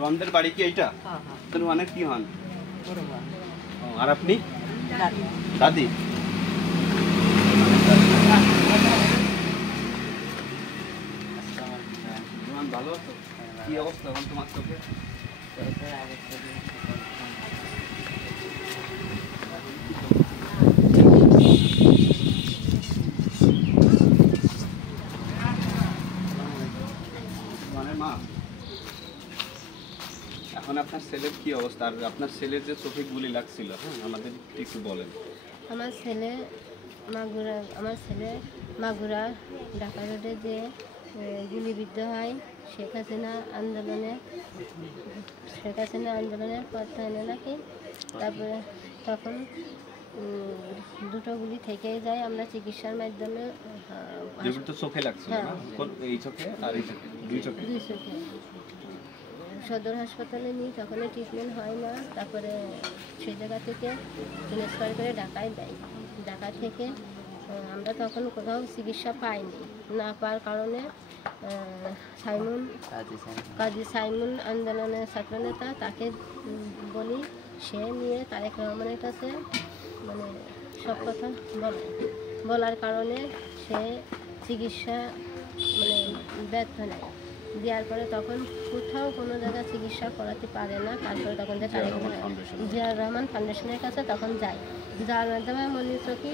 রনদের বাড়ি কি এইটা? তোর মানে কি হন? আর আপনি? দাদি। ভালো আছো? কি অবস্থা এখন তোমার চোখে? মানে মা, এখন আপনার ছেলের কি অবস্থা? আর আপনার ছেলের যে চোখে গুলি লাগছিল, হ্যাঁ, আমাদের একটু বলেন। আমার ছেলে মাগুরা ঢাকা রোডে যে গুলিবিদ্ধ হয় শেখ হাসিনা আন্দোলনের পর থেকে নাকি। তারপরে তখন দুটো গুলি থেকেই যায়। আমরা চিকিৎসার মাধ্যমে চোখে লাগছিল না? এই চোখে আর এই চোখে, দুই চোখে। সদর হাসপাতালে নিই, তখন ট্রিটমেন্ট হয় না। তারপরে সেই জায়গা থেকে ট্রান্সফার করে ঢাকায় দেয়। ঢাকা থেকে আমরা তখন কোথাও চিকিৎসা পাইনি। না পাওয়ার কারণে কাজী সাইমুন আন্দোলনের ছাত্রনেতা, তাকে বলি, সে নিয়ে তারেক রহমানের কাছে মানে সব কথা বলার কারণে সে চিকিৎসা মানে ব্যর্থ নেয়। দেওয়ার পরে তখন কোথাও কোনো জায়গায় চিকিৎসা করাতে পারে না। তারপরে তখন যে জিয়াউর রহমান ফাউন্ডেশনের কাছে তখন যায়। যার মাধ্যমে মনির চোখে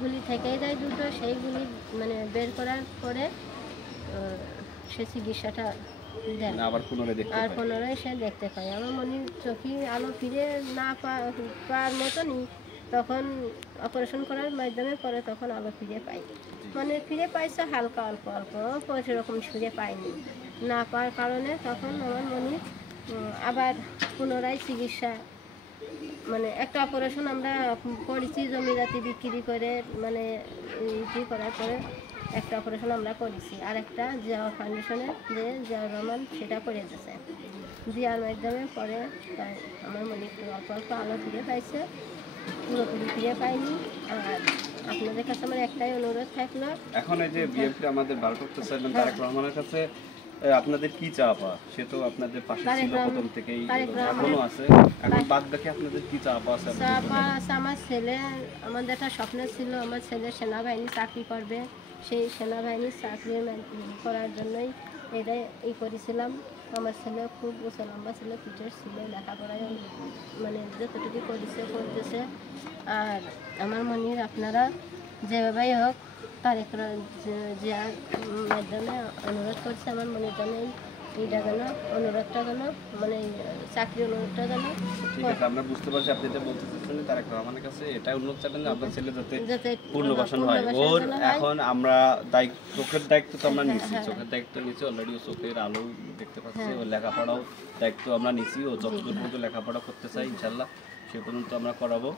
গুলি থেকেই যায় দুটো। সেইগুলি মানে বের করার পরে সে চিকিৎসাটা দেয় আর পুনরায় সে দেখতে পায়। আমার মনির চোখে আলো ফিরে না পাওয়ার মতনই তখন অপারেশন করার মাধ্যমে পরে তখন আলো ফিরে পাই। মানে ফিরে পাইছে হালকা অল্প অল্প, সেরকম ফিরে পাইনি। না পাওয়ার কারণে তখন আমার মনে আবার পুনরায় চিকিৎসা মানে একটা অপারেশন আমরা করেছি জমিদাতি বিক্রি করে, মানে ইটি করার পরে একটা অপারেশন আমরা করেছি। আর একটা জিয়া ফাউন্ডেশনে যে জিয়াউর রহমান সেটা করে দিয়েছে। জিয়ার মাধ্যমে পরে তাই আমার মনে একটু অল্প অল্প আলো ফিরে পাইছে, পুরোপুরি ফিরে পাইনি। আর আপনাদের কাছে আমার একটাই অনুরোধ থাকলো, এখন এই যে বিএনপি আমাদের ভারপ্রাপ্ত চেয়ারম্যান তারেক রহমানের কাছে আপনাদের কি চাওয়া? সে তো আপনাদের পাশে ছিল প্রথম থেকেই, এখনো আছে। এখন বাদ বাকি আপনাদের কি চাওয়া আছে? আমার ছেলে, আমাদের একটা স্বপ্ন ছিল আমার ছেলে সেনাবাহিনী চাকরি করবে। সেই সেনাবাহিনীর চাকরি করার জন্যই এটাই করেছিলাম। আমার ছেলে খুব উঁচু লম্বা ছিল, পিঠের ছিল, লেখাপড়ায় মানে যতটুকু করতেছে। আর আমার মনির আপনারা যেভাবেই হোক তারেক জিয়ার মাধ্যমে অনুরোধ করছে আমার মনের জন্য এইটা গেল অনুরোধটা গেল, মানে চাকরি অনুরোধটা গেল। ঠিক আছে, আমরা বুঝতে পারছি আপনি যে বলতে চাচ্ছেন তারেক রহমানের কাছে এটাই অনুরোধ চাইবেন যে আপনার ছেলে যাতে পুনর্বাসন হয়। ওর এখন আমরা চোখের দায়িত্ব তো আমরা নিচ্ছি, চোখের দায়িত্ব নিচ্ছি অলরেডি। ও চোখের আলো দেখতে পাচ্ছে, ও লেখাপড়াও দায়িত্ব আমরা নিচ্ছি। ও যতদূর পর্যন্ত লেখাপড়া করতে চাই ইনশাল্লাহ সে পর্যন্ত আমরা করাবো।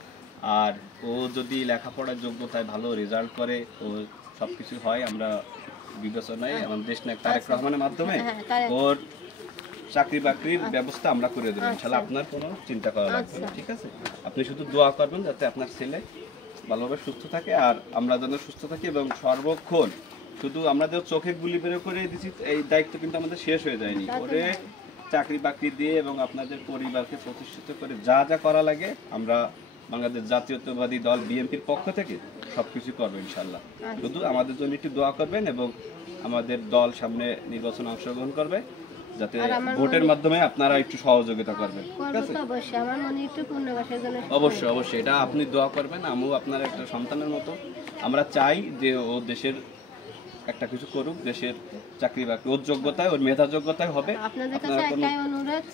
আর ও যদি লেখাপড়ার যোগ্যতায় ভালো রেজাল্ট করে, ও সব কিছু হয়, আমরা বিবেচনায় আমাদের দেশ নায়ক তারেক রহমানের মাধ্যমে ওর চাকরি বাকরির ব্যবস্থা আমরা করে দেবো ইনশাল্লাহ। আপনার কোনো চিন্তা করা লাগবে না, ঠিক আছে? আপনি শুধু দোয়া করবেন যাতে আপনার ছেলে ভালোভাবে সুস্থ থাকে আর আমরা যেন সুস্থ থাকি। এবং সর্বক্ষণ শুধু আমরা যে চোখে গুলি বের করে দিচ্ছি এই দায়িত্ব কিন্তু আমাদের শেষ হয়ে যায়নি। ওরে চাকরি বাকরি দিয়ে এবং আপনাদের পরিবারকে প্রতিষ্ঠিত করে যা যা করা লাগে আমরা বাংলাদেশ জাতীয়তাবাদী দল বিএনপির পক্ষ থেকে সবকিছু করবো ইনশাল্লাহ। শুধু আমাদের জন্য একটু দোয়া করবেন এবং আমাদের দল সামনে নির্বাচনে অংশগ্রহণ করবে যাতে ভোটের মাধ্যমে আপনারা একটু সহযোগিতা করবেন, ঠিক আছে? অবশ্যই অবশ্যই এটা আপনি দোয়া করবেন। আমিও আপনার একটা সন্তানের মতো আমরা চাই যে ও দেশের একটা কিছু করুক, দেশের চাকরি বাকরি ওর যোগ্যতায়, ওর মেধা যোগ্যতায় হবে। আপনাদের কাছে একটাই অনুরোধ,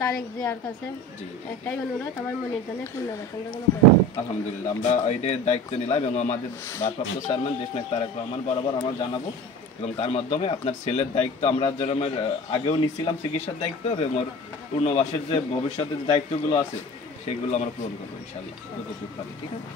তারেক জিয়ার কাছে একটাই অনুরোধ, আমার মনির জন্য পুনর্বাসনটা করবেন। আলহামদুলিল্লাহ, আমরা এইটার দায়িত্ব নিলাম এবং আমাদের ভারপ্রাপ্ত চেয়ারম্যান দেশ নায়ক তারেক রহমান বরাবর আমরা জানাবো এবং তার মাধ্যমে আপনার ছেলের দায়িত্ব আমরা যেরকম আগেও নিছিলাম চিকিৎসার দায়িত্ব, এবং ওর পূর্ণবাসের যে ভবিষ্যতের যে দায়িত্বগুলো আছে সেগুলো আমরা পূরণ করবো ইনশাল্লাহ যতটুকু পারি, ঠিক আছে?